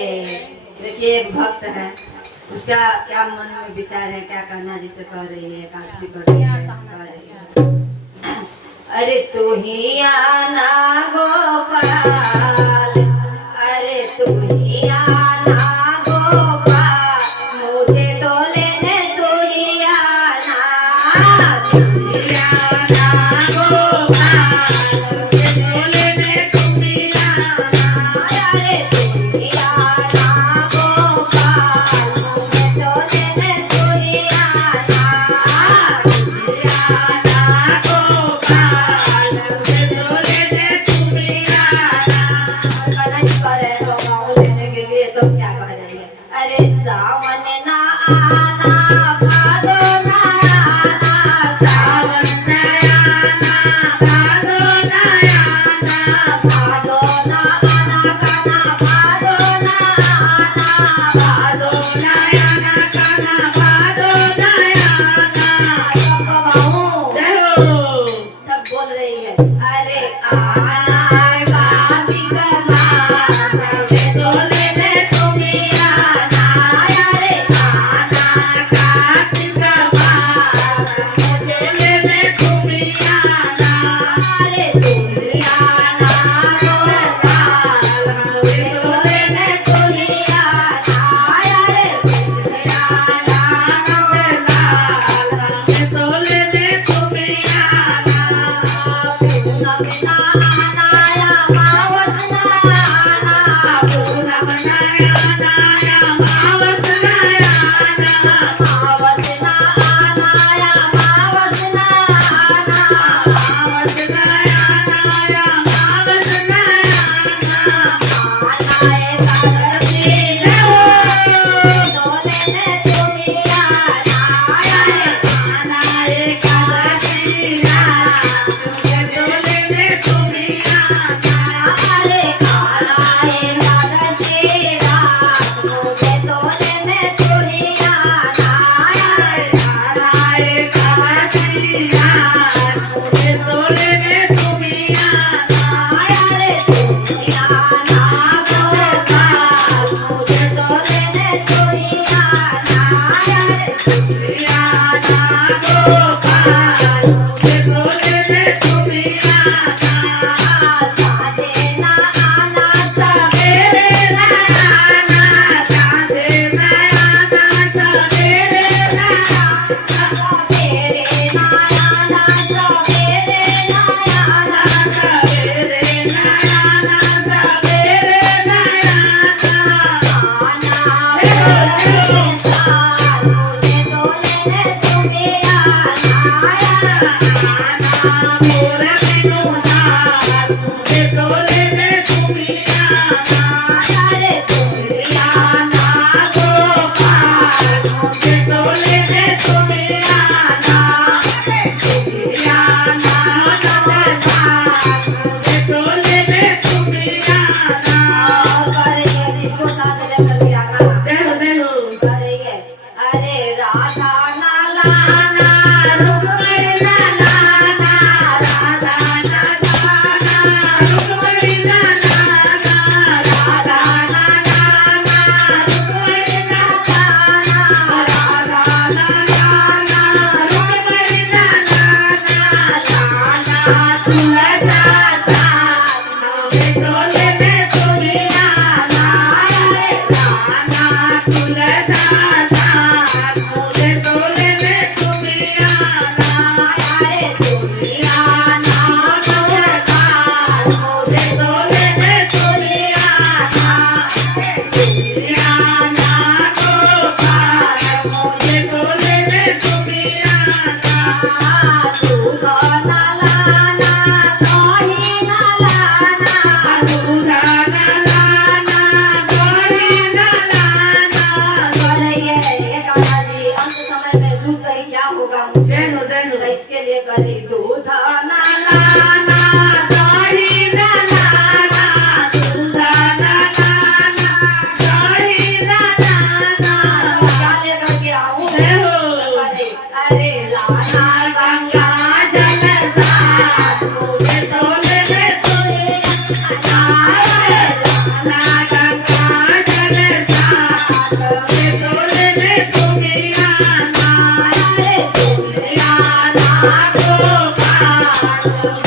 देखिए एक भक्त है, उसका क्या मन में विचार है, क्या कहना जिसे कह रही है, काशी कह रही है। अरे तू ही आना गोपाल, अरे तू ही आना गोपाल, मुझे तो लेने तू ही आना, तू ही आना गोपाल, मुझे तो लेने तू ही आना, अरे तू ही आना गोपाल, मुझे तो लेने तू ही आना, तू ही आना गोपाल, मुझे तो लेने तू ही आना। कलश करे तो गाँव लेने के लिए तो क्या कह रही है, अरे सावन ना आना भादो ना आना, सावन ना आना भादो ना आना, भादो ना आना काना, भादो ना आना, भादो ना आना काना, भादो ना आना। सबको गाऊं सब बोल रही है, अरे आना कार्तिक मास, मुझे तो लेने तुम ही आना, अरे आना कार्तिक मास, मुझे लेने तुम ही आना, अरे तुम ही आना गोपाल, मुझे तो लेने तुम ही आना, अरे तुम ही आना गोपाल, मुझे तो लेने तुम ही आना। पूनम ना आना या मावस ना आना, पूनम ना आना या मावस ना आना, मावस ना आना या मावस ना आना, मावस ना आना या मावस ना आना, आना एकादशी तो लेने तुम ही आना, अरे आना एकादशी मुझे तो लेने तुम ही आना, अरे आना एकादशी रात, मुझे तो लेने तुम ही आना, अरे आना एकादशी रात, मुझे तो लेने तुम ही आना, अरे तुम ही आना गोपाल, मुझे तो लेने तुम ही आना, अरे तुम ही आना गोपाल, मुझे तो लेने तुम ही आना। साँझे ना आना सवेरे ना आना, साँझे ना आना सवेरे ना आना, सवेरे ना आना सवेरे ना आना, सवेरे ना आना सवेरे ना आना, आना गोरे साल, मुझे तो लेने तुम ही आना, आना गोरे साल, मुझे तो लेने तुम ही आना, अरे तुम ही आना गोपाल, मुझे तो लेने तुम ही आना, अरे तुम ही आना गोपाल, मुझे तो लेने तुम ही आना। करेंगे जिसको साथ लेकर के आना, करेंगे, अरे राधा ना लाना, रुक्मणी ना लाना, राधा ना लाना, रुक्मणी ना लाना, राधा ना लाना, रुक्मणी ना लाना, राधा ना लाना, रुक्मणी ना लाना, लाना तुलसा साथ, मुझे तो लेने तुम ही आना, अरे लाना तुलसा साथ, मुझे तो लेने तुम ही आना, अरे तुम ही आना गोपाल, मुझे तो लेने तुम ही आना, अरे तुम ही आना गोपाल, मुझे तो लेने तुम ही आना। दूध ना लाना, दही ना लाना, दूध ना लाना, दही ना लाना, हाँ